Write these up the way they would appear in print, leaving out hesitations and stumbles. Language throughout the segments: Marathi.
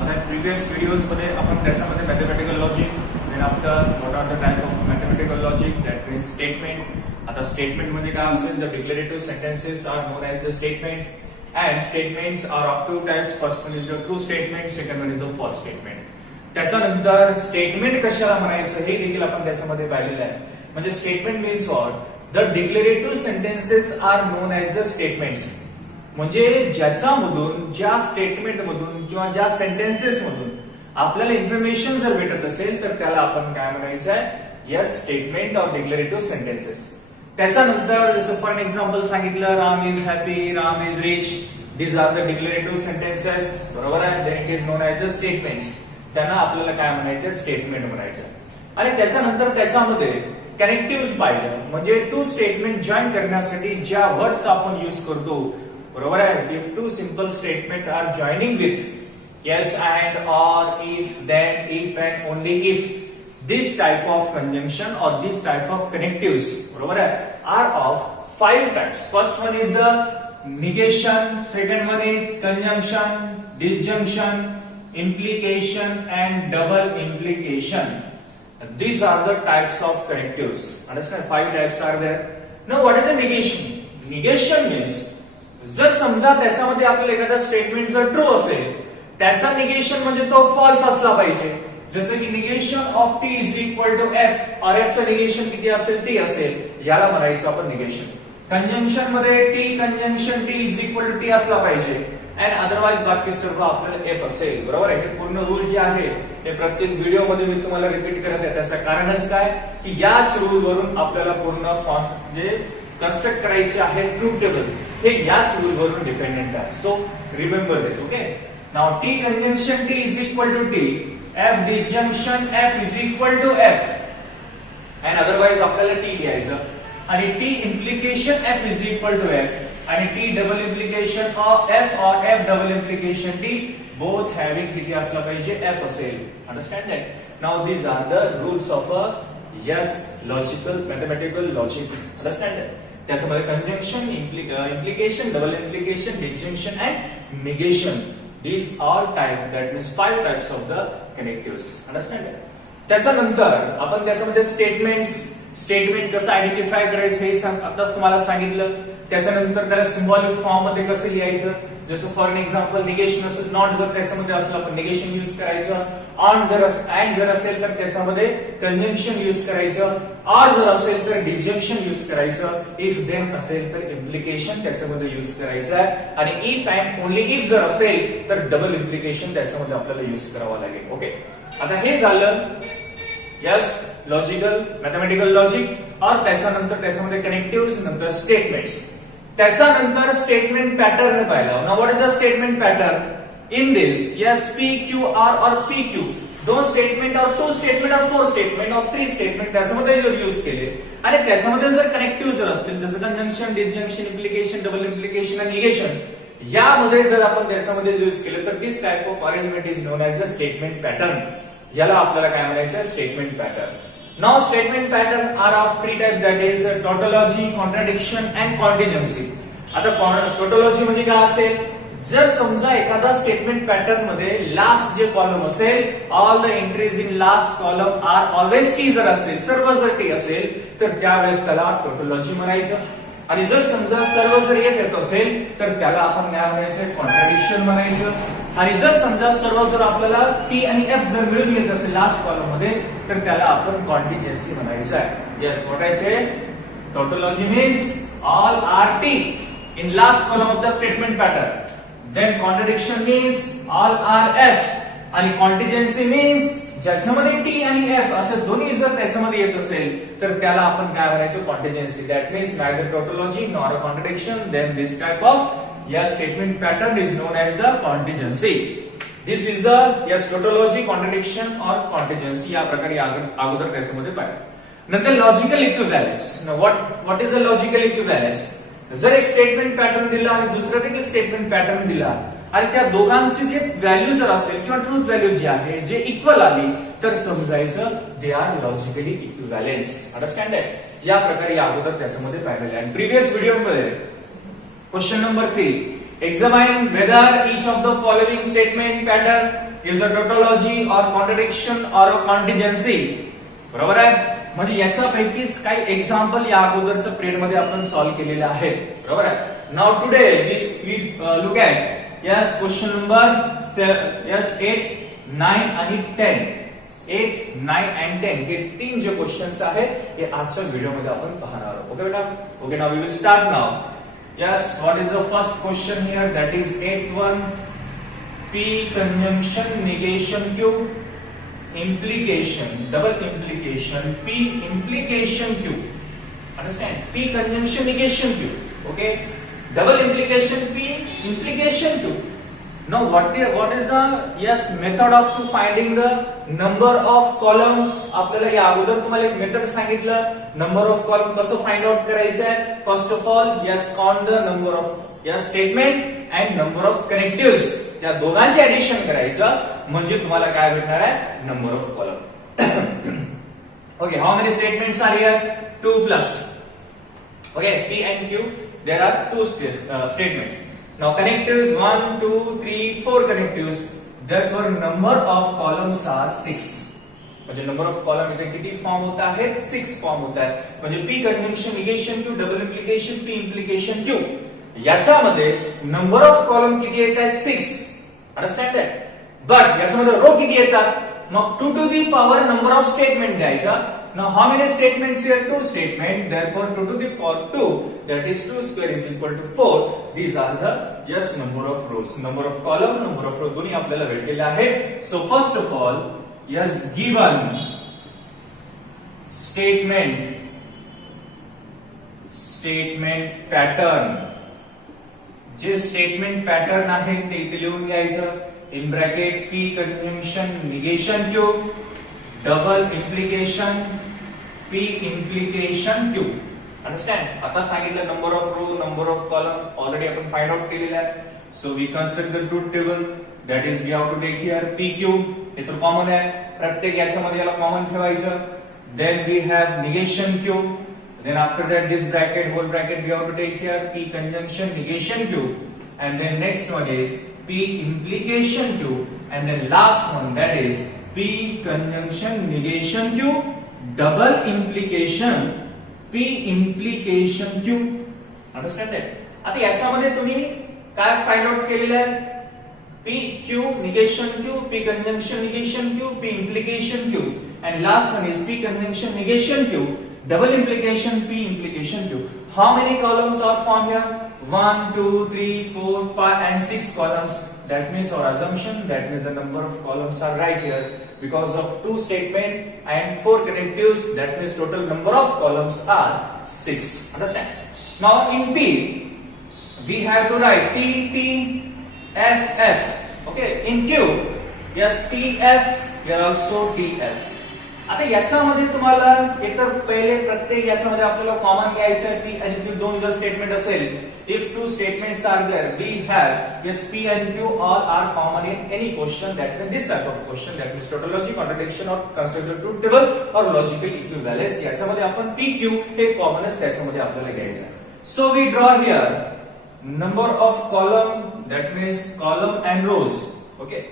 आता प्रिव्हियस व्हिडिओज मध्ये आपण त्याच्यामध्ये mathematical logic then after what are the type of mathematical logic that means statement. आता स्टेटमेंट मध्ये काय असेल the declarative sentences are known as the statements and statements are of two types. First one is the true statement, second one is the false statement. त्याच्यानंतर स्टेटमेंट कशाला म्हणायचं हे देखील आपण त्याच्यामध्ये पाहिलेलं आहे. म्हणजे statement means what the declarative sentences are known as the statements. म्हणजे ज्याच्यामधून ज्या स्टेटमेंट मधून किंवा ज्या सेंटेन्सेस मधून आपल्याला इन्फॉर्मेशन जर भेटत असेल तर त्याला आपण काय म्हणायचं आहे, yes statement of declarative sentences. त्याच्यानंतर जसं फॉर एक्झाम्पल सांगितलं Ram is happy, Ram is rich, these are the declarative sentences. बरोबर आहे, then it is known as the statements. त्यांना आपल्याला काय म्हणायचं, स्टेटमेंट म्हणायचं. आणि त्याच्यानंतर त्याच्यामध्ये कनेक्टिव्ह पाहिलं म्हणजे टू स्टेटमेंट जॉईन करण्यासाठी ज्या वर्ड्स आपण युज करतो. बरोबर आहे, if two simple statement are joining with yes and or if then if and only if, this type of conjunction और दिस टाइप ऑफ कनेक्टिव्स बरोबर है are of 5 types. First one is the negation, second one is conjunction, disjunction, implication and double implication. These are the types of connectives. Understand? 5 types are there. Now what is the negation? Negation means जर समजा त्याच्यामध्ये आपल्याला एखादा स्टेटमेंट जर ट्रू असेल त्याचा निगेशन म्हणजे तो फॉल्स असला पाहिजे. जसं की negation of T is equal to F और एफ चं निगेशन किती असेल, टी असेल, याला म्हणायचं आपण निगेशन. कंजंक्शन मध्ये T conjunction T is equal to T असला पाहिजे अँड अदरवाइज बाकी सर्व आपल्याला एफ असेल. बरोबर आहे, हे पूर्ण रूल जे आहे हे प्रत्येक व्हिडिओ मध्ये मी तुम्हाला रिपीट करत आहे. त्याचं कारणच काय की याच रूल वरून आपल्याला पूर्ण म्हणजे कन्स्ट्रक्ट करायचे आहे ट्रूथ टेबल, हे याच रूल वरून डिपेंडेंट आहे. So remember this. Okay, now T conjunction T is equal to T, F disjunction F is equal to F and otherwise आपल्याला टी घ्यायचं आणि T implication F is equal to F आणि T double implication of F और F double implication T both having किती असला पाहिजे, एफ असेल. Understand that? Now these are the rules of a yes logical mathematical logic. Understand that? त्याच्यामध्ये conjunction, implication, double implication, disjunction and negation, these all type, that means 5 types of the connectives. Understand? त्याच्यानंतर आपण त्याच्यामध्ये स्टेटमेंट कसं आयडेंटिफाय करायचं हे आताच तुम्हाला सांगितलं. त्याच्यानंतर त्याला सिम्बॉलिक फॉर्म मध्ये कसं लिहायचं, जसं फॉर एक्झाम्पल निगेशन असेल, नॉट जर त्याच्यामध्ये असलं आपण निगेशन युज करायचं, ऑन जर अँड जर असेल तर त्याच्यामध्ये कंजंक्शन युज करायचं, ऑर जर असेल तर डिजंक्शन युज करायचं, इफ देन असेल तर इम्प्लिकेशन त्याच्यामध्ये युज करायचं आहे आणि इफ अँड ओनली इफ जर असेल तर डबल इम्प्लिकेशन त्याच्यामध्ये आपल्याला युज करावं लागेल. ओके, आता हे झालं यस लॉजिकल मॅथमॅटिकल लॉजिक और त्याच्यानंतर त्याच्यामध्ये कनेक्टिव्ह, नंतर स्टेटमेंट्स. त्याच्यानंतर स्टेटमेंट पॅटर्न पाहिला. Now what is the statement pattern in this? Yes P Q R और पी क्यू, 2 स्टेटमेंट और 2 स्टेटमेंट और 4 स्टेटमेंट और 3 स्टेटमेंट त्याच्यामध्ये जर युज केले आणि त्याच्यामध्ये जर कनेक्टिव्ह जर असतील जसं conjunction, disjunction, implication, double implication आणि निगेशन, यामध्ये जर आपण त्याच्यामध्ये युज केलं तर this type of arrangement is known as the statement pattern. याला आपल्याला काय म्हणायचं, statement pattern. Now statement pattern are of 3 type, that is tautology, contradiction and contingency. आता टॉटोलॉजी म्हणजे काय असेल, जर समजा एखादा स्टेटमेंट पॅटर्न मध्ये लास्ट जे कॉलम असेल, all the entries in last column are always T जर असेल, सर्व जर टी असेल तर त्यावेळेस त्याला टोटोलॉजी म्हणायचं. आणि जर समजा सर्व जर एक येत असेल तर त्याला आपण काय म्हणायचं, कॉन्ट्राडिक्शन म्हणायचं. आणि जर समजा सर्व जर आपल्याला टी आणि एफ जर मिळून येत असेल लास्ट कॉलम मध्ये तर त्याला आपण कॉन्टिजेन्सी म्हणायचं आहे. Yes, what I say, tautology means all are T in last column of the statement pattern. Then contradiction means all are F आणि कॉन्टिजेन्सी मीन्स ज्याच्यामध्ये टी आणि एफ असं दोन्ही जर त्याच्यामध्ये येत असेल तर त्याला आपण काय म्हणायचं, contingency. That means neither tautology nor a contradiction, then this type of yes statement pattern is known as the contingency. This is the yes tautology, contradiction or contingency. या प्रकारे अगोदर त्याच्यामध्ये पाहिलं. नंतर logical equivalence. what is the logical equivalence? जर एक स्टेटमेंट पॅटर्न दिला आणि दुसरा देखील स्टेटमेंट पॅटर्न दिला आणि त्या दोघांची जे व्हॅल्यू जर असेल किंवा ट्रूथ व्हॅल्यू जी आहे जे इक्वल आली तर समजायचं they are logically equivalence. Understand आहे? या प्रकारे अगोदर त्याच्यामध्ये पाहिलेलं आहे. प्रिव्हियस व्हिडिओ मध्ये question number 3, Examine whether each of the following statement pattern is a tautology or contradiction or a contingency. बरोबर आहे. म्हणजे याच्यापैकीच काही एक्झाम्पल या अगोदरच्या पिरियड मध्ये आपण सॉल्व्ह केलेले आहेत. बरोबर आहे. Now today we look at yes question number yes 8, 9 आणि 10. 8, 9 and 10 हे तीन जे क्वेश्चन्स आहेत हे आजच्या व्हिडिओ मध्ये आपण पाहणार आहोत. ओके बेटा. Okay now we will start now. Yes, what is the first question here? That is 8-1. P conjunction negation Q implication, double implication, P implication Q. Understand? P conjunction negation Q. Okay? Double implication P implication Q. Now what is the method of to finding the number of columns? आपल्याला या अगोदर तुम्हाला एक मेथड सांगितलं नंबर ऑफ कॉलम कसं फाइंड आउट करायचं आहे. First of all count the number of statement and number of connectives त्या दोघांचे ऍडिशन करायचं म्हणजे तुम्हाला काय भेटणार आहे number of column. Okay how many statements are here 2 plus. Okay P and Q there are 2 statements. Now connectives 1, 2, 3, 4 connectives. Therefore number of columns are 6. म्हणजे नंबर ऑफ कॉलम इथे किती फॉर्म होत आहेत 6 फॉर्म होत आहे. म्हणजे P convention negation Q double implication P implication Q याच्यामध्ये नंबर ऑफ कॉलम किती येत आहेत 6. Understand that. बट याच्यामध्ये रो किती येतात मग 2 to the power number of statement द्यायचा. Now how many statements here? 2 statement. Therefore 2 to the power 2, that is 2 square is equal to 4. These are the number of rows. Number of column, number of row दोन्ही आपल्याला भेटलेले आहे. So first of all, given statement pattern. जे स्टेटमेंट पॅटर्न आहे ते इथे लिहून घ्यायचं. In bracket P conjunction negation Q double implication P implication Q. Understand. आता सांगितलं number of row number of column already आपण फाइंड आउट केलेला आहे. So we construct the truth table that is we have to take here PQ. हे तर कॉमन आहे. प्रत्येक याच्यामध्ये याला कॉमन ठेवायचं. Then we have negation Q. Then after that this bracket whole bracket we have to take here P conjunction negation Q, and then next one is P implication Q, and then last one that is P conjunction negation Q double implication P implication Q. Understand that? आता याच्यामध्ये तुम्ही काय फाइंड आउट केलेलं आहे P Q negation Q P conjunction negation Q P implication Q, and last one is P conjunction negation Q double implication P implication Q. How many columns are formed here? 1, 2, 3, 4, 5 and 6 columns. That means our assumption that means the number of columns are right here because of 2 statement and 4 connectives. That means total number of columns are 6. Understand? Now in P we have to write T T F F. Okay. In Q T F here also T F. आता याच्यामध्ये तुम्हाला एकतर पहिले प्रत्येक याच्यामध्ये आपल्याला कॉमन घ्यायचं आहे P आणि Q दोन जर स्टेटमेंट असेल. If 2 statements are there we have P and Q all are common in any question that this type of question that means tautology, contradiction or constructed truth table or logical equivalence. याच्यामध्ये आपण PQ हे कॉमनच त्याच्यामध्ये आपल्याला घ्यायचं आहे. So we draw here number of column that means column and rows. Okay,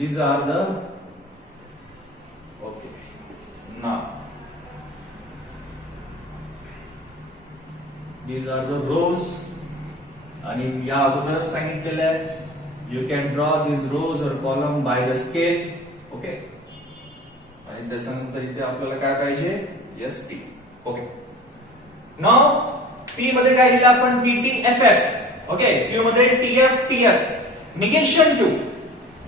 these are the okay. Now these are the rows आणि या अगोदर सांगितलेलं आहे यू कॅन ड्रॉ दिस रोज और column by the scale. Okay. आणि त्याच्यानंतर इथे आपल्याला काय पाहिजे T. ओके. नाउ P मध्ये काय दिलं आपण TTFF. ओके. Q मध्ये TF निगेशन Q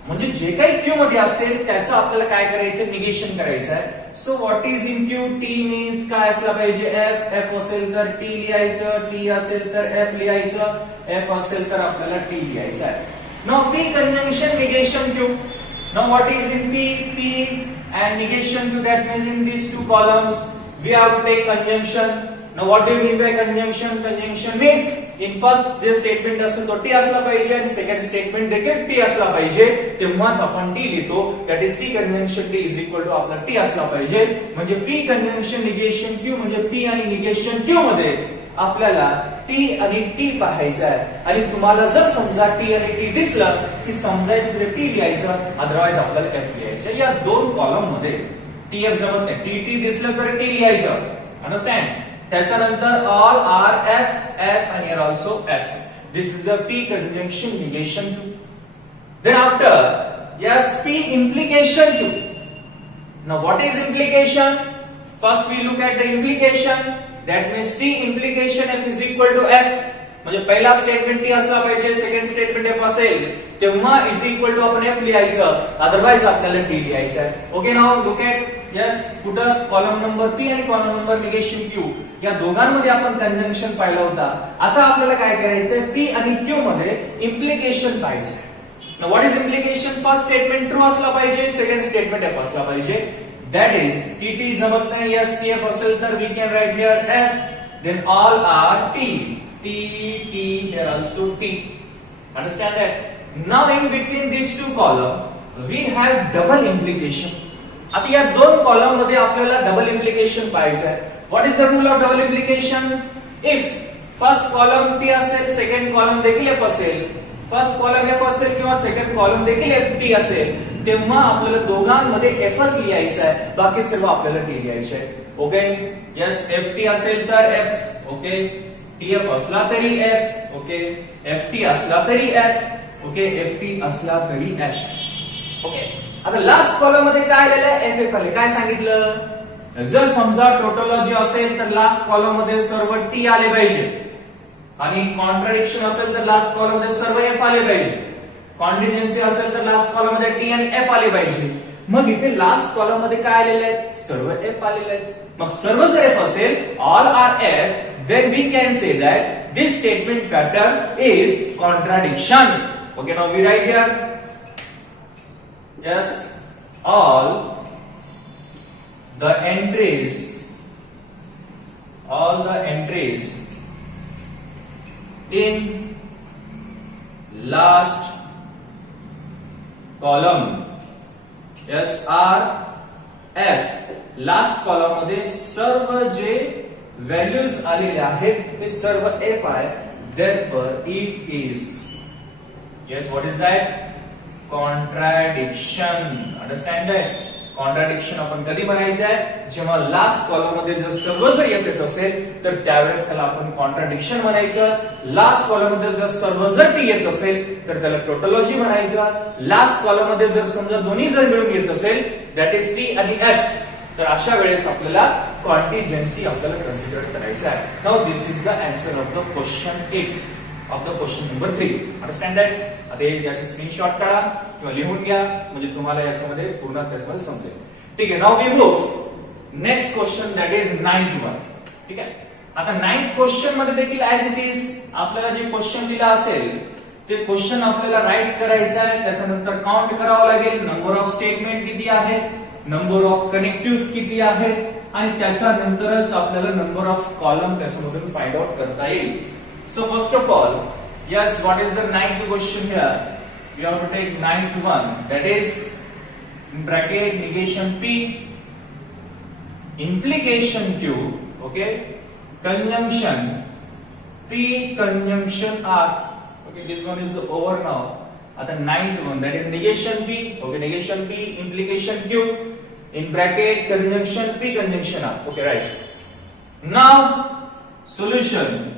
म्हणजे जे काही Q मध्ये असेल त्याचं आपल्याला काय करायचं निगेशन करायचं आहे. So what is in Q? T means काय असला पाहिजे F असेल तर T लिहायचं, T असेल तर F लिहायचं, F असेल तर आपल्याला T लिहायचं आहे. Now P conjunction negation Q. Now what is in P and negation Q, that means in these 2 columns we have to take conjunction. Now what do you mean by conjunction? Conjunction means in first जे स्टेटमेंट असेल तो T असला पाहिजे आणि सेकंड स्टेटमेंट देखील T असला पाहिजे तेव्हाच आपण T लिहितो. That is T conjunction T is equal to आपला T असला पाहिजे. म्हणजे P conjunction negation Q म्हणजे P आणि negation Q मध्ये आपल्याला टी आणि टी पाहायचा आहे आणि तुम्हाला जर समजा टी आणि टी दिसलं की समजायचं तिथे टी लिहायचं, अदरवाइज आपल्याला एफ लिहायचं. या दोन कॉलम मध्ये टी एफ जमत नाही, टी टी दिसलं तर टी लिहायचं. अंडरस्टँड? त्याच्यानंतर ऑल आर एफ एफ आणि are also F. This is the P conjunction negation two. Then after yes P implication two. Now what is implication? First we look at the implication. That means T implication F is equal to F. म्हणजे पहिला स्टेटमेंट T असला पाहिजे, सेकंड स्टेटमेंट F असेल तेव्हा इज इक्वल टू आपण F लिहायचं, अदरवाइज आपल्याला T लिहायचं आहे. Okay, now look at yes कुठं कॉलम नंबर P आणि कॉलम नंबर निगेशन Q या दोघांमध्ये आपण कंजंक्शन पाहिलं होता. आता आपल्याला काय करायचंय, P आणि Q मध्ये इम्प्लिकेशन पाहिजे. Now what is implication? First statement true असला पाहिजे, second statement F असला पाहिजे. That is TT जमत नाही, yes TF असेल तर we can write here F. Then all are T. T, T, here also T. Understand that? Now in between these two column we have double implication. आता या दोन कॉलम मध्ये आपल्याला डबल इम्प्लिकेशन पाहिजे आहे. What is the rule of double implication? If first column T असेल, second column देखील F असेल, फर्स्ट कॉलम एफ असेल किंवा सेकंड कॉलम देखील एफ टी असेल तेव्हा आपल्याला दोघांमध्ये एफच लिहायचं आहे, बाकी सर्व आपल्याला टी लिहायचे आहे. ओके, यस एफ टी असेल तर एफ, ओके टी एफ असला तरी एफ, ओके एफ टी असला तरी एफ, ओके एफ टी असला तरी एफ. ओके, आता लास्ट कॉलम मध्ये काय आलेलं आहे, एफ एफ आले. काय सांगितलं, जर समजा टोटोलॉजी असेल तर लास्ट कॉलम मध्ये सर्व टी आले पाहिजे आणि कॉन्ट्राडिक्शन असेल तर लास्ट कॉलम मध्ये सर्व एफ आले पाहिजे. कॉन्टिन्युएन्सी असेल तर लास्ट कॉलम मध्ये टी आणि एफ आले पाहिजे. मग इथे लास्ट कॉलम मध्ये काय आलेले आहेत, सर्व एफ आलेले आहेत. मग सर्व जर एफ असेल, all are F, then we can say that this statement pattern is contradiction. Okay, now we write here yes all the entries in last column yes are F. Last column मध्ये सर्व जे व्हॅल्यूज आलेले आहेत ते सर्व F आहे. therefore it is yes what is that contradiction. understand that? Contradiction आपण कधी म्हणायचं आहे, जेव्हा लास्ट कॉलम मध्ये जर सर्व जर एफ येत असेल तर त्यावेळेस त्याला आपण कॉन्ट्राडिक्शन म्हणायचं. लास्ट कॉलम मध्ये जर सर्व जर टी येत असेल तर त्याला टोटोलॉजी म्हणायचं. लास्ट कॉलम मध्ये जर समजा दोन्ही जर मिळून येत असेल दॅट इज टी आणि एफ, तर अशा वेळेस आपल्याला कॉन्टिजेन्सी आपल्याला कन्सिडर करायचं आहे. Now this is the answer of the question 8 of the question number 3. Understand that? आता याचे स्क्रीनशॉट काढा किंवा लिहून घ्या म्हणजे तुम्हाला याच्यामध्ये पूर्ण त्याच्यामध्ये समजेल. ठीक आहे, now we move next question that is 9th one. ठीक आहे, आता 9th क्वेश्चन मध्ये देखील ऍज इट इज आपल्याला जे क्वेश्चन दिला असेल ते क्वेश्चन आपल्याला राईट करायचं आहे. त्याच्यानंतर काउंट करावं लागेल, नंबर ऑफ स्टेटमेंट किती आहेत, नंबर ऑफ कनेक्टिव्ह किती आहेत आणि त्याच्यानंतरच आपल्याला नंबर ऑफ कॉलम त्याच्यामधून फाइंड आउट करता येईल. So first of all, yes, what is the 9th question here? We have to take 9th one, that is in bracket negation P, implication Q, okay, conjunction P, conjunction R. Okay, this one is the over now. The 9th one, that is negation P, okay, negation P, implication Q, in bracket conjunction P, conjunction R. Okay, right. Now solution.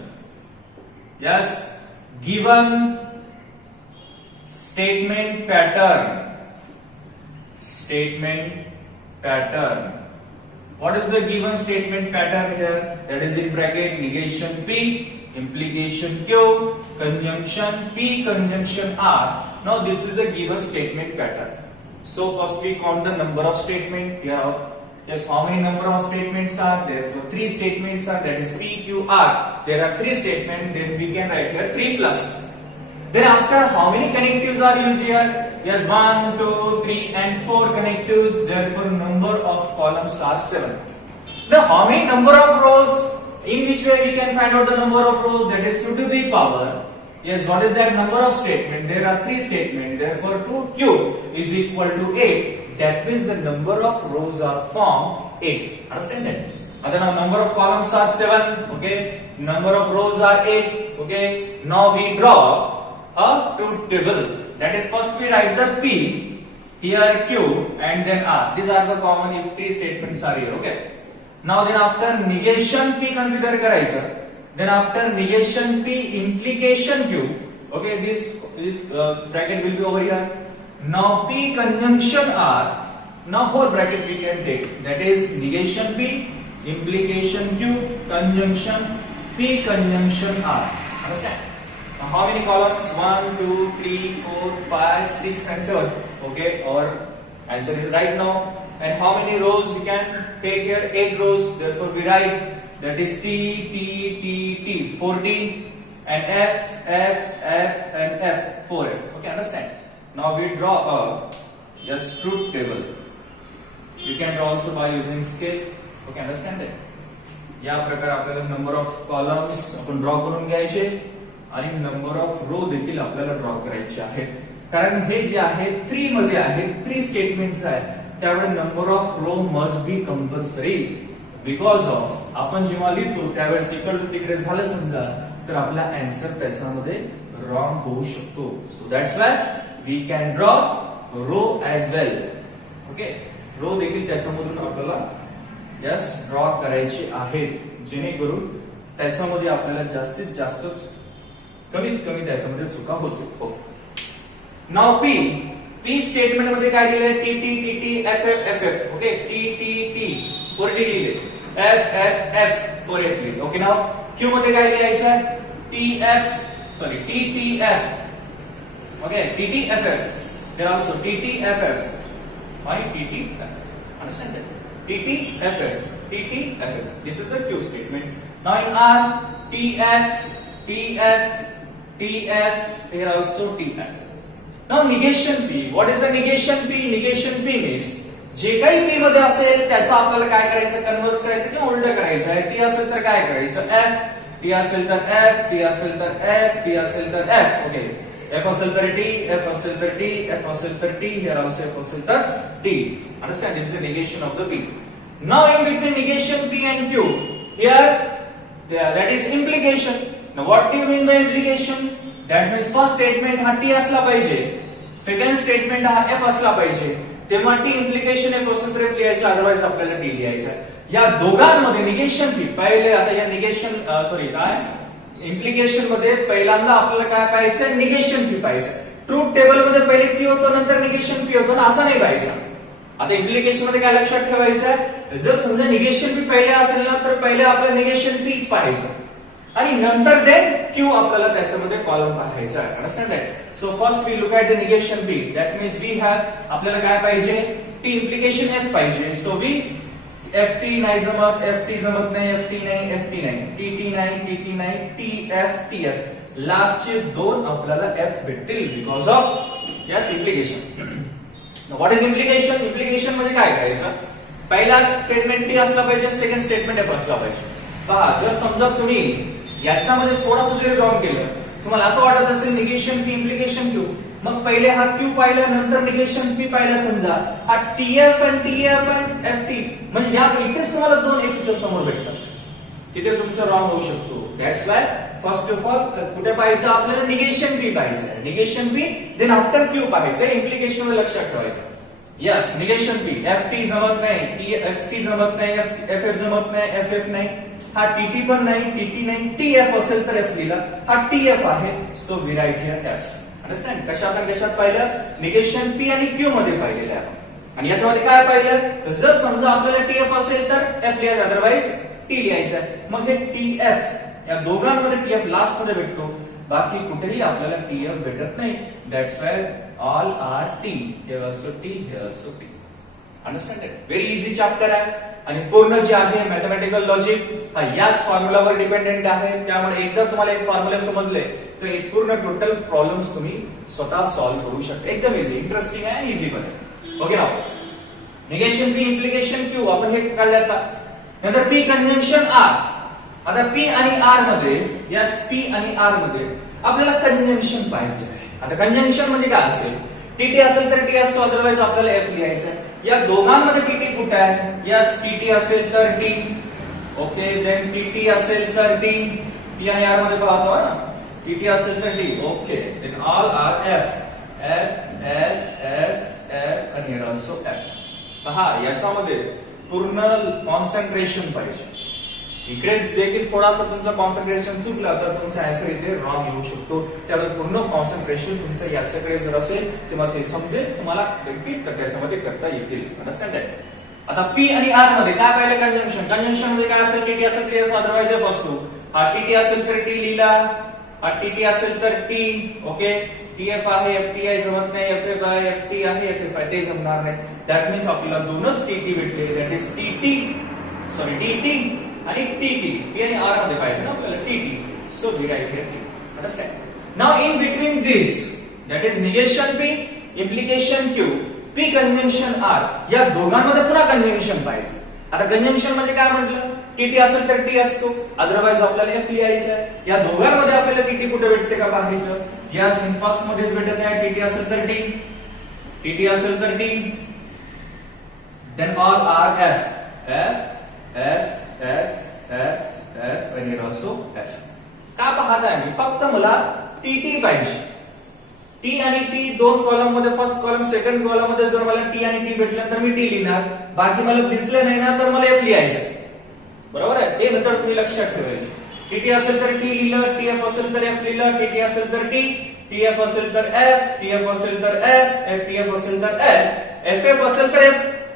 Yes, given statement pattern. What is the given statement pattern here? That is in bracket negation P, implication Q, conjunction P, conjunction R. Now this is the given statement pattern. So first we count the number of statement here. Yes, how many number of statements are there? So 3 statements are, that is P, Q, R. There are 3 statements, then we can write here 3 plus. Then after, how many connectives are used here? Yes, 1, 2, 3 and 4 connectives. Therefore, number of columns are 7. Now, how many number of rows? In which way we can find out the number of rows? That is 2 to the power. Yes, what is that number of statement? There are 3 statements. Therefore, 2 cube is equal to 8. That means the number of rows are formed 8. Understand that? आता now number of columns are 7, okay, number of rows are 8, okay. Now we draw a truth table. That is, first we write the P, here Q, and then R. These are the common if three statements are here, okay. Now then after negation P consider करायचं, then after negation P implication Q, okay, this bracket will be over here. Now P conjunction R, now whole bracket we can take, that is negation P implication Q conjunction P conjunction R. Understand? Now how many columns? 1, 2, 3, 4, 5, 6 and 7. Okay, our answer is right now. And how many rows we can take here? 8 rows. Therefore we write that is T, T, T, T, 14 and F, F, F and F, 4F. Okay, understand? Now we draw a just truth table. You can draw also by using scale. Okay, understand आहे. या प्रकारे आपल्याला नंबर ऑफ कॉलम्स आपण ड्रॉ करून घ्यायचे आणि नंबर ऑफ रो देखील आपल्याला ड्रॉ करायचे आहेत. कारण हे जे आहे 3 मध्ये आहे, 3 स्टेटमेंट्स आहेत, त्यामुळे number of row must be compulsory. Because of आपण जेव्हा लिहितो त्यावेळेस इकडचं तिकडे झालं समजा तर आपला आन्सर त्याच्यामध्ये रॉंग होऊ शकतो. So that's why we can draw row as well. Okay, row देखील त्याच्यामधून आपल्याला यस ड्रॉ करायचे आहेत, जेणेकरून त्याच्यामध्ये आपल्याला जास्तीत जास्त कमीत कमी त्याच्यामध्ये चुका होतो. नाव पी, पी स्टेटमेंट मध्ये काय दिलंय? T T T T F F F F. Okay, T T T 4T लिहिले, एफ एफ एफ 4F लिहिले. ओके, नाव क्यू मध्ये काय लिहायचं आहे? T F sorry T T F. Okay, T T F F. There also T T F F आणि T T F F. Understand that? TTFF, TTFF. This is the Q statement. Now in R, TF, TF, TF, here also TF. Now negation P. What is the negation P? Negation P means जे काही P मध्ये असेल त्याचं आपल्याला काय करायचं? कन्व्हर्स करायचं किंवा उलट करायचं आहे. T असेल तर काय करायचं? F. T असेल तर F, T असेल तर F, T असेल तर F. ओके, F असेल तर T, F असेल तर T, F असेल तर T, here also F असेल तर T. Understand? This is the negation of the P. Now in between negation P and Q, here that is implication. Now what do you mean by implication? That means first statement हा T असला पाहिजे, second statement हा F असला पाहिजे, तेव्हा T implication F असेल तर F लिहायचं, अदरवाइज आपल्याला T लिहायचं. या दोघांमध्ये निगेशन P पहिले, आता या निगेशन सॉरी काय इम्प्लिकेशन मध्ये पहिल्यांदा आपल्याला काय पाहिजे? निगेशन P पाहिजे. ट्रूथ टेबल मध्ये पहिले Q होतो, नंतर निगेशन P होतो ना, असं नाही पाहिजे. आता इम्प्लिकेशन मध्ये काय लक्षात ठेवायचं आहे? जर समजा निगेशन P पहिले असेल ना तर पहिले आपल्याला निगेशन Pच पाहायचं आणि नंतर देन Q आपल्याला त्याच्यामध्ये कॉलम पाहायचा आहे. Understand that? So first we look at the negation P. That means we have, आपल्याला काय पाहिजे? T इम्प्लिकेशन F पाहिजे. सो वी FT नाही जमत, FT जमत नाही, FT नाही, FT नाही, TT नाही, TT नाही, TF, TF. लास्टचे दोन आपल्याला F भेटतील because of yes implication. What is implication? Implication म्हणजे काय करायचं? पहिला स्टेटमेंट T असला पाहिजे, सेकंड स्टेटमेंट F असला पाहिजे. पहा, जर समजा तुम्ही याच्यामध्ये थोडंसं जरी रॉंग केलं, तुम्हाला असं वाटत असेल निगेशन P इम्प्लिकेशन Q, मग पहिले हा Q पाहिला, नंतर निगेशन P पाहिला, समजा हा TF आणि TF आणि FT, म्हणजे या इथेच तुम्हाला दोन F समोर भेटतात, तिथे तुमचं रॉंग होऊ शकतो. That's why first of all कुठे पाहायचं? आपल्याला निगेशन P पाहायचं, negation P, then after Q पाहायचं. इम्प्लिकेशन मध्ये लक्षात ठेवायचं. यस, निगेशन P, FT जमत नाही, FT जमत नाही, FF जमत नाही, FF नाही, हा TT पण नाही, TT नाही, TF असेल तर F लिहिला, हा TF आहे. So we write here F. Understand? कशात पाहिलं? निगेशन P आणि Q मध्ये पाहिलेलं आहे. आणि याच्यामध्ये काय पाहिलं? जर समजा आपल्याला TF असेल तर F लिहायचं, अदरवाइज T लिहायचं. मग हे TF, या दोघांमध्ये TF लास्ट मध्ये भेटतो, बाकी कुठेही आपल्याला TF भेटत नाही. That's why all are T. Here also T, here also T. Understand? Very easy chapter आहे आणि पूर्ण जे आहे मॅथमॅटिकल लॉजिक हा याच फॉर्म्युलावर डिपेंडेंट आहे. त्यामुळे एकदा तुम्हाला एक फॉर्म्युला समजले तर एक पूर्ण टोटल प्रॉब्लेम्स तुम्ही स्वतः सॉल्व्ह करू शकता. एकदम इझी, इंटरेस्टिंग आहे आणि इझी पण आहे. ओके, नाव निगेशन P इम्प्लिकेशन Q आपण हे काढले. आता नंतर P कंजंक्शन R. आता P आणि R मध्ये, यस P आणि R मध्ये आपल्याला कंजंक्शन पाहिजे आहे. आता कंजंक्शन म्हणजे काय असेल? TT असेल तर T असतो, अदरवाइज आपल्याला F लिहायचं आहे. या दोघांमध्ये TT कुठे आहे? यस TT असेल तर T, ओके देन टीटी असेल तर टी, पी आणि आर मध्ये पाहतो ना, टीटी असेल तर T. Okay then all are F, F F F F आणि हिअर ऑल्सो एफ. पहा याच्यामध्ये पूर्ण कॉन्सन्ट्रेशन पाहिजे. इकडे देखील थोडासा तुमचं कॉन्सन्ट्रेशन चुकला तर तुमचा आन्सर इथे रॉंग येऊ शकतो. त्यामुळे पूर्ण कॉन्सन्ट्रेशन तुमचं याच्याकडे जर असेल तेव्हा हे समजेल, तुम्हाला देखील त्याच्यामध्ये करता येतील. अंडरस्टँड आहे. आता पी आणि आर मध्ये काय पाहिलं कंजंक्शन. कंजंक्शन मध्ये काय असेल, टीटी असेल टी अदरवाइज एफ असतो. हा टीटी असेल तर टी लिहिला, हा टीटी असेल तर टी. ओके टीएफ आहे, एफटी आहे जमत नाही, एफ एफ आहे, एफटी आहे, एफ एफ आहे ते जमणार नाही. दॅट मीन्स आपल्याला दोनच टीटी भेटले, that is T T, sorry T T आणि टीटी. टी आणि आर मध्ये पाहिजे ना आपल्याला T T. So we write here T. Understand. Now in between this that is negation P, implication Q, P conjunction R, या दोघांमध्ये पुन्हा कंजंक्शन पाहिजे. आता कंजंक्शन म्हणजे काय म्हटलं, टीटी असेल तर टी असतो, अदरवाइज आपल्याला एफ लिहायचं आहे. या दोघांमध्ये आपल्याला टीटी कुठे भेटते का पाहायचं. या सिम्फॉक्स मध्येच भेटत आहे. टीटी असेल तर टी, टीटी असेल तर T. Then all are F, F F F F F आणि ऑल्सो एफ. का पाहताय मी, फक्त मला टीटी पाहिजे. टी आणि टी दोन कॉलम मध्ये, फर्स्ट कॉलम सेकंड कॉलम मध्ये जर मला टी आणि टी भेटलं तर मी टी लिहिणार, बाकी मला दिसलं नाही ना तर मला एफ लिहायचं. बरोबर आहे. हे नंतर तुम्ही लक्षात ठेवायचे. टीटी असेल तर टी लिहिलं, टीएफ असेल तर एफ लिहिलं, टीटी असेल तर टी, टीएफ असेल तर एफ, टीएफ असेल तर एफ, टीएफ असेल तर एफ, एफ एफ असेल तर एफ,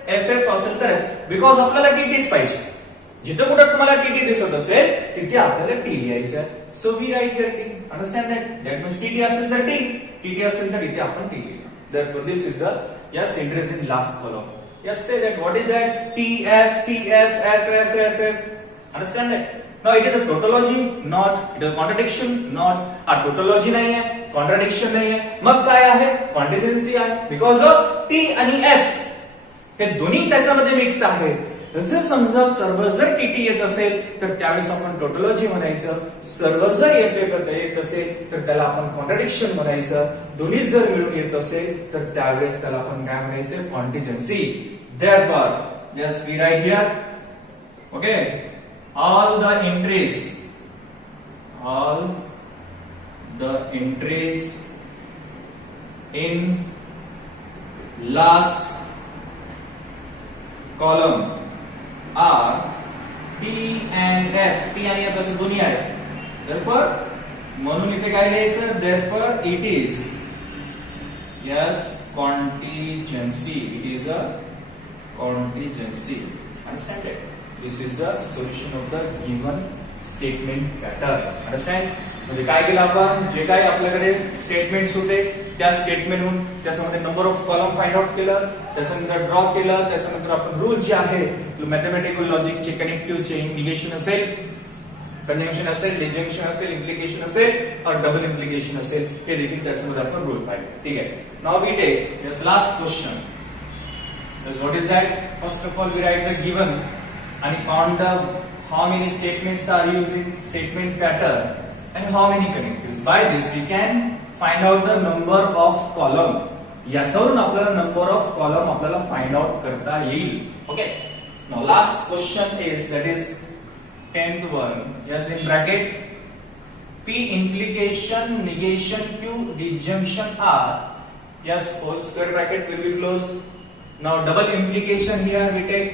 एफ एफ असेल तर एफ. बिकॉज आपल्याला टीटीच पाहिजे. जिथे कुठे तुम्हाला टीटी दिसत असेल तिथे आपल्याला टी लिहायचं. So we write here T. Understand that. That means T T असेल तर टी, टीटी असेल तर इथे आपण टी लिहिलं. Therefore this is the yes address in last column. Yes, say that what is that, T F T F F F F F. Understand that? Now it is a tautology, not it is a contradiction, not. हा tautology नाही आहे, contradiction नाही आहे, मग काय आहे, contingency आहे. Because of T आणि F हे दोन्ही त्याच्यामध्ये मिक्स आहे. जर समजा सर्व जर टीटी येत असेल तर त्यावेळेस आपण टोटोलॉजी म्हणायचं. सर्व जर एफ एफ येत असेल तर त्याला आपण कॉन्ट्रडिक्शन म्हणायचं. दोन्ही जर मिळून येत असेल तर त्यावेळेस त्याला आपण काय म्हणायचं, contingency. Therefore yes we write here, okay, all the entries in last column are T and F. T आणि F असे दोन्ही आहेत. Therefore म्हणून इथे काय लिहायचं, therefore it is yes contingency. It is a contingency. Understand it? This is the solution of the given statement pattern. Understand? म्हणजे काय केलं आपण, जे काही आपल्याकडे स्टेटमेंट्स होते त्या स्टेटमेंटहून त्याच्यामध्ये number of column find out केलं, त्याच्यानंतर ड्रॉ केलं, त्याच्यानंतर आपण रूल जे आहे मॅथमॅटिकल लॉजिकचे, कनेक्टिव्ह चेन, निगेशन असेल, कंजंक्शन असेल, डिजंक्शन असेल, इम्प्लिकेशन असेल और डबल इम्प्लिकेशन असेल, हे देखील त्याच्यामध्ये आपण रूल पाहिले. ठीक आहे. Now we take yes last question. Yes what is that. First of all we write the given and count the how many statements are used in statement pattern and how many connectives. By this we can find out the number of column. याच्यावरून आपल्याला number of column आपल्याला find out करता येईल. Okay. Now last question is, that is 10th one. Yes, in bracket P implication, negation, Q disjunction R. Yes, whole square bracket will be closed. Now double implication here we take.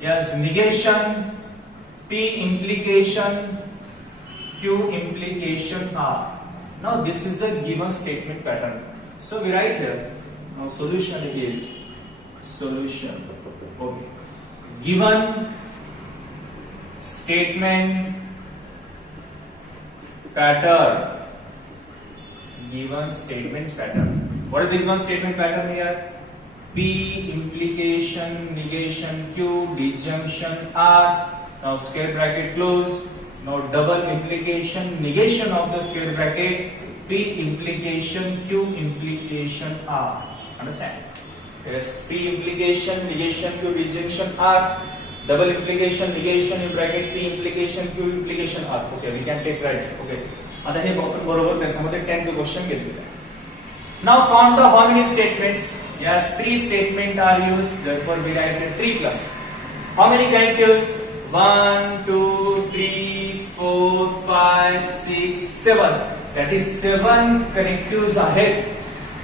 Yes, negation, P implication, Q implication R. Now this is the given statement pattern. So we write here. Now solution is solution. Okay. Given statement pattern. Given statement pattern. What is the given statement pattern here? P implication, negation, Q disjunction R. Now square bracket close. Now double implication, negation of the square bracket, P implication, Q implication R. Understand? Yes, P implication, negation, Q disjunction R. Double implication, negation in bracket, P implication, Q implication R. Okay, we can take right. Okay. आता हे बरोबर त्याच्यामध्ये 10th क्वेश्चन घेतलेलं आहे. Now count the how many statements. Yes, 3 statements are used. Therefore, we write 3 plus. How many connectives? 1 2 3 4 5 6 7 that is 7 connective आहेत.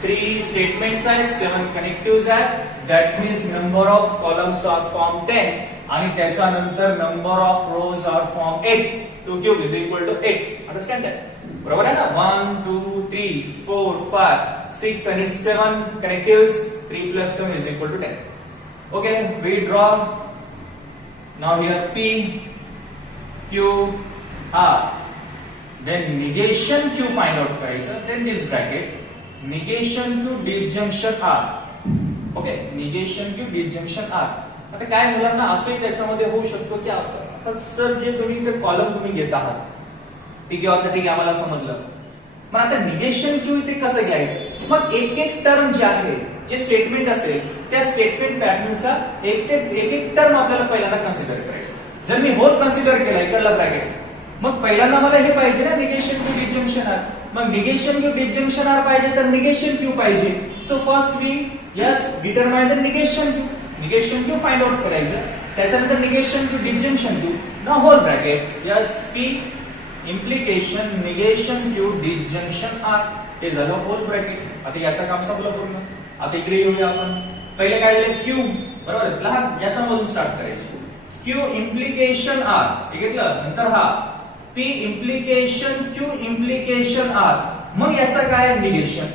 3 स्टेटमेंट्स आहेत, 7 कनेक्टिव्ह आहेत. That means number of columns are form 10 आणि त्याच्यानंतर number of rows are form 8. 2 cube is equal to 8. Understand that? बरोबर आहे ना? 1 2 3 4 5 6 आणि 7 connective. 3 plus 7 is equal to 10. Okay, we draw now here P, Q, R. Then negation Q find out करायचं. Then this bracket negation Q disjunction R. Okay, negation Q disjunction R. आता काय मुलांना असंही त्याच्यामध्ये होऊ शकतो की आता सर जे तुम्ही ते कॉलम तुम्ही घेत आहात ठीक आहे ठीक आहे आम्हाला समजलं. मग आता निगेशन क्यू इथे कसं घ्यायचं? मग एक एक टर्म जे आहे जे स्टेटमेंट असेल त्या स्टेटमेंट पॅटर्नचा एक एक टर्म आपल्याला पहिल्यांदा कन्सिडर करायचं. जर मी होल कन्सिडर केला इकडला ब्रॅकेट मग पहिल्यांदा मला हे पाहिजे ना निगेशन क्यू डिस्जंक्शन आर. मग निगेशन क्यू डिस्जंक्शन आर पाहिजे तर निगेशन क्यू पाहिजे. So first we yes determine the negation Q. Negation Q find out करायचं. त्याच्यानंतर निगेशन क्यू डिस्जंक्शन क्यू. ना whole bracket yes P implication negation Q disjunction R. हे झालं होल ब्रॅकेट. आता याचं काम संपलं पूर्ण. आता इकडे येऊया आपण. पहिले काय झालं क्यू बरोबर लहान याचा मधून स्टार्ट करायचं. क्यू इम्प्लिकेशन आर हे घेतलं. नंतर हा P implication Q implication R. मग याचं काय negation.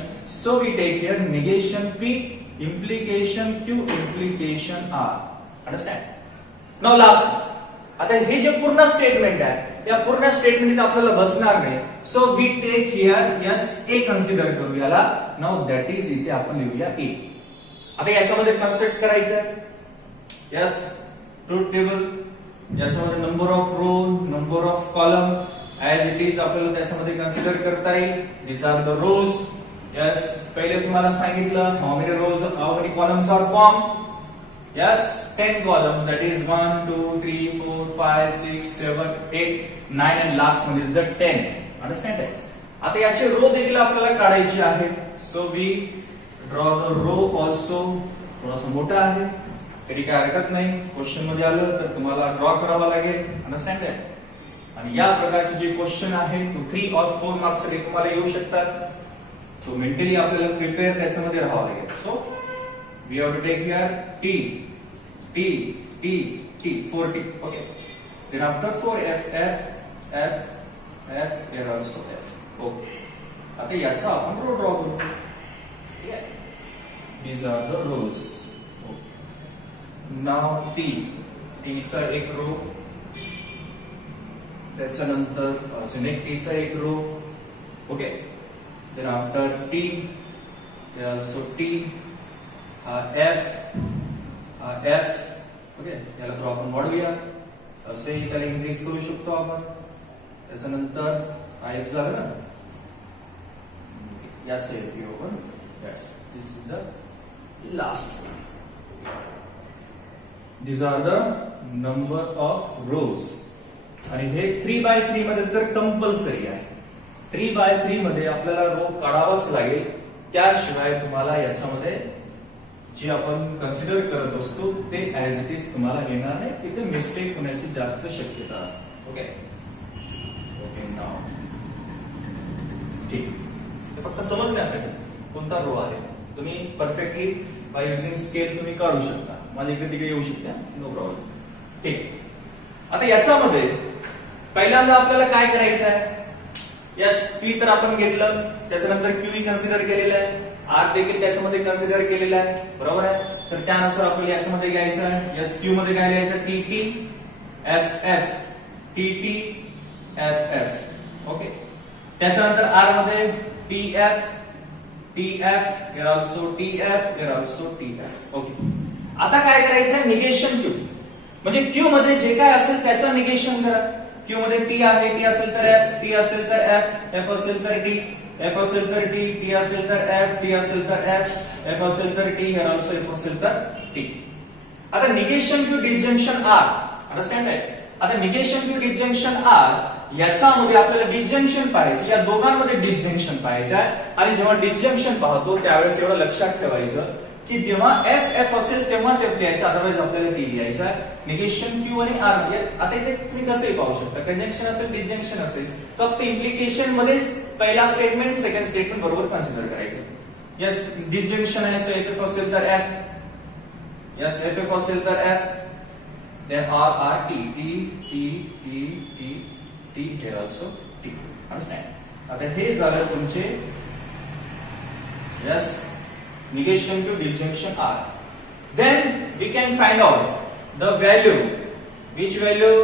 So we take here negation P implication Q implication R. Understand? Now last आता हे जे पूर्ण स्टेटमेंट आहे या पूर्ण स्टेटमेंट आपल्याला बसणार नाही. So we take here yes A consider करू याला. नाउ दॅट इज इथे आपण लिहूया ए. आता याच्यामध्ये कन्स्ट्रक्ट करायचं आहे यस ट्रूथ टेबल. याच्यामध्ये number of row number of column as it is आपल्याला त्याच्यामध्ये कन्सिडर करता येईल. These are the rows. Yes पहिले तुम्हाला सांगितलं how many rows how many columns are form. Yes, 10 columns. That is 1, 2, 3, 4, 5, 6, 7, 8, 9 and last one is the 10. Understand it? आता याचे रो देखील आपल्याला काढायची आहे. So we draw the row also. थोडासा मोठा आहे तरी काय हरकत नाही. क्वेश्चन मध्ये आलं तर तुम्हाला ड्रॉ करावा लागेल. Understand it? आणि या प्रकारचे जे क्वेश्चन आहे तो 3 or 4 मार्क्स साठी तुम्हाला येऊ शकतात. तो मेंटली आपल्याला प्रिपेअर त्याच्यामध्ये राहावं लागेल. So we have to take here T, T, T, T, 4T. Okay. Then after 4 F, F, F, F, here also F. Okay. आता याचा आपण रो ड्रॉ करू. These are the rows. Okay. Now T, T चा एक रो. त्याच्यानंतर अजून एक T चा एक रो. Okay. Then after T, there also T. F, F, okay याला थोडं आपण वाढवूया. असे त्याला इन्क्रीज करू शकतो आपण. त्याच्यानंतर हा एक झालं ना याचं एक आपण this is the last one. This are the number of rows. आणि हे 3x3 मध्ये तर कंपल्सरी आहे. 3x3 मध्ये आपल्याला रो काढावाच लागेल. त्याशिवाय तुम्हाला याच्यामध्ये जे आपण कन्सिडर करत असतो ते ऍज इट इज तुम्हाला येणार नाही. तिथे मिस्टेक होण्याची जास्त शक्यता असते. ओके ओके नाव ठीक. फक्त समजण्यासाठी कोणता रो आहे तुम्ही परफेक्टली बाय युझिंग स्केल तुम्ही काढू शकता. माझ्या इकडे तिकडे येऊ शकता. No problem. ठीक. आता याच्यामध्ये पहिल्यांदा आपल्याला काय करायचं आहे. यस पी तर आपण घेतलं. त्याच्यानंतर क्यू कन्सिडर केलेलं आहे. आर देखील त्याच्यामध्ये कन्सिडर केलेला आहे. बरोबर आहे. तर त्यानुसार आपल्याला याच्यामध्ये घ्यायचं आहे. एस क्यू मध्ये काय लिहायचं T T F F T T F F. Okay. त्याच्यानंतर आर मध्ये T F also T F also T F. Okay. आता काय करायचं निगेशन क्यू म्हणजे क्यू मध्ये जे काय असेल त्याचं निगेशन करा. क्यू मध्ये टी आहे. टी असेल तर एफ. टी असेल तर एफ. एफ असेल तर टी. एफ असेल तर टी. टी असेल तर एफ. टी असेल तर एफ. एफ असेल तर टी. हिअर ऑल्सो एफ असेल तर टी. आता negation Q disjunction R. Understand आहे. आता निगेशन क्यू डिस्जंक्शन आर याच्यामध्ये आपल्याला डिस्जंक्शन पाहायचं. या दोघांमध्ये डिस्जंक्शन पाहायचं आहे. आणि जेव्हा डिस्जंक्शन पाहतो त्यावेळेस एवढं लक्षात ठेवायचं की जेव्हा एफ असेल तेव्हाच एफ लिहायचं, अदरवाईज आपल्याला टी लिहायचं आहे. निगेशन क्यू आणि आर मध्ये आता इथे तुम्ही कसंही पाहू शकता, कंजंक्शन असेल डिजंक्शन असेल, फक्त इम्प्लिकेशन मध्येच पहिला स्टेटमेंट सेकंड स्टेटमेंट बरोबर कन्सिडर करायचं. यस डिजंक्शन आहे, सो एफ असेल तर एफ, यस एफ असेल तर F, then R T T T T T T here also T. Understand? आता हे झालं तुमचे yes negation to disjunction R. Then we can find out the value. Which value?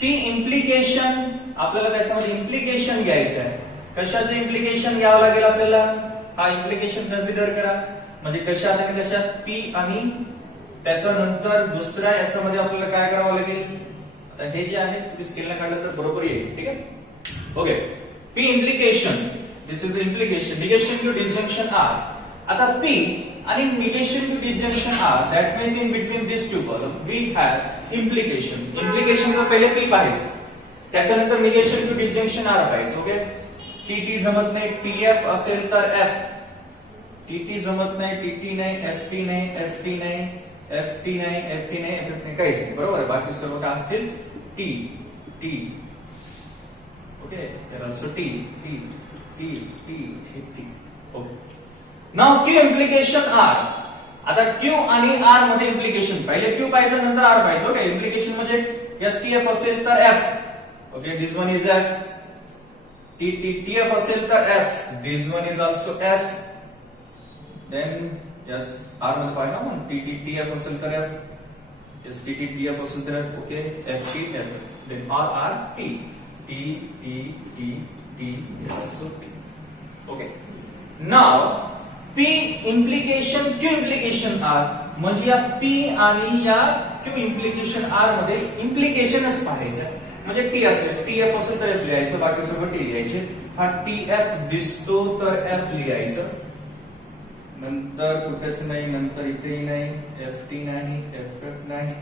P implication. आपल्याला त्याच्यामध्ये implication घ्यायचं आहे. कशाचं implication घ्यावं लागेल आपल्याला? हा implication कन्सिडर करा. म्हणजे कशात आणि कशात P आणि त्याच्यानंतर दुसऱ्या याच्यामध्ये आपल्याला काय करावं लागेल. आता हे जे आहे तुम्ही स्केलने काढलं तर बरोबर येईल. ठीक आहे. Okay. P implication. This is the implication. Negation to disjunction R. आता P आणि negation to disjunction R. That means in between these two columns we have implication. Implication तर पहिले P पाहिजे. त्याच्यानंतर negation to disjunction R पाहिजे. ओके. TT जमत नाही, TF असेल तर F. TT जमत नाही, TT नाही, FT नाही, FT नाही. FT नाही, FT नाही, FF नाही, काहीच नाही. बरोबर आहे. बाकी सर्व काय असतील T T. Okay. Also T T T T T. Okay. Now Q implication R. आता Q आणि R मध्ये इम्प्लिकेशन पहिले Q पाहिजे नंतर R पाहिजे. ओके. इम्प्लिकेशन म्हणजे STF असेल तर F. Okay. This one is F. TF असेल तर F. This one is also F. Then yes R मध्ये पाहिजे ना TF असेल तर F. यस TF असेल तर F. ओके. FT F. देन R T T T T T is also T. Okay. Now P implication Q implication R म्हणजे या P आणि या Q implication R मध्ये implicationच पाहायचं. म्हणजे T असेल TF असेल तर F लिहायचं, बाकी सगळं T लिहायचे. हा TF दिसतो तर F लिहायचं, नंतर कुठेच नाही, नंतर इथेही नाही, FT नाही, FF नाही,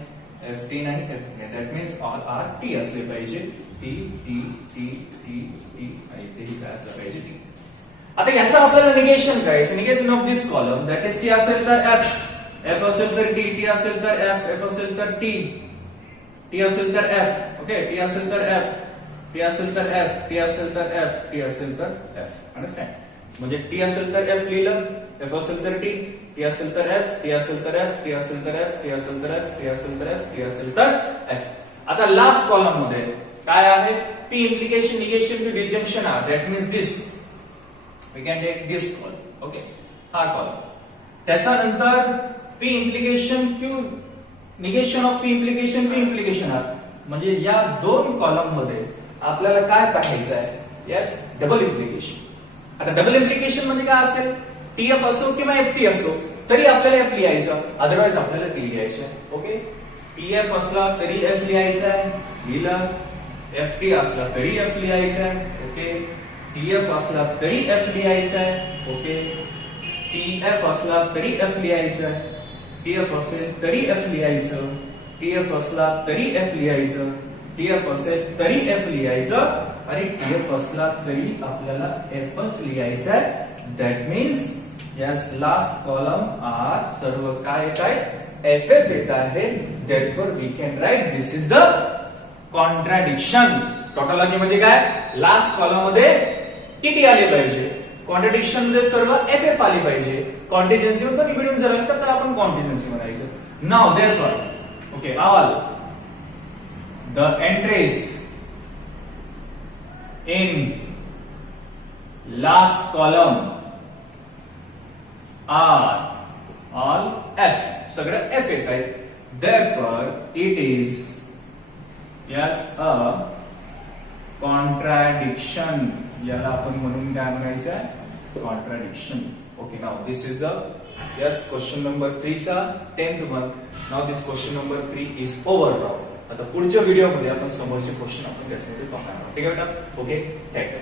FT नाही, FF नाही. That means all are T असले पाहिजे. T T T T T आणि इथेही काय असलं पाहिजे T. आता याचं आपल्याला निगेशन करायचं. Negation of this column that is T असेल तर F, F असेल तर T, T असेल तर F, F असेल तर T, T असेल तर F. ओके. T असेल तर F, T असेल तर F, T असेल तर F, T असेल तर F. अंडरस्टँड? म्हणजे T असेल तर F लिहिलं, F असेल तर T, T असेल तर F, T असेल तर F, T असेल तर F, T असेल तर F, T असेल तर F, T असेल तर F. आता लास्ट कॉलम मध्ये काय आहे? P implication negation to disjunction R. That means this. We can take this column. Okay. हा कॉलम. त्याच्यानंतर P implication Q negation of P implication R. म्हणजे या दोन कॉलम मध्ये आपल्याला काय पाहायचं आहे? Yes double implication. आता डबल इम्प्लिकेशन म्हणजे काय असेल? TF असो किंवा FT असो तरी आपल्याला F लिहायचं, अदरवाइज आपल्याला T लिहायचं. ओके. TF असला तरी F लिहायचा आहे, लिहिलं. FT असला तरी F लिहायचा आहे. ओके. TF असला तरी F लिहायचा आहे. ओके. TF असला तरी F लिहायचं आहे. TF असेल तरी F लिहायचं. TF असला तरी F लिहायचं. TF असेल तरी F लिहायचं आणि TF असला तरी आपल्याला Fच लिहायचं आहे. That means yes last column are सर्व काय येत आहे? FF येत आहे. Therefore we can write this is the contradiction. Tautology म्हणजे काय? लास्ट कॉलम मध्ये TT आले पाहिजे, कॉन्ट्राडिक्शन मध्ये सर्व FF आले पाहिजे. कॉन्टिजेन्सी होतं निगडून जर आलं तर आपण कॉन्टिजेन्सी म्हणायचं. Now therefore okay all the entries in last column are all F. सगळं F येत आहे. Therefore it is yes a contradiction. याला आपण म्हणून काय म्हणायचं आहे? Contradiction. Okay. Now this is the yes question number 3 चा 10th one. Now this question number 3 is over now. आता पुढच्या व्हिडिओमध्ये आपण समोरचे क्वेश्चन आपण त्याच्यामध्ये पाहणार आहोत. ठीक आहे बेटा? ओके. थँक्यू.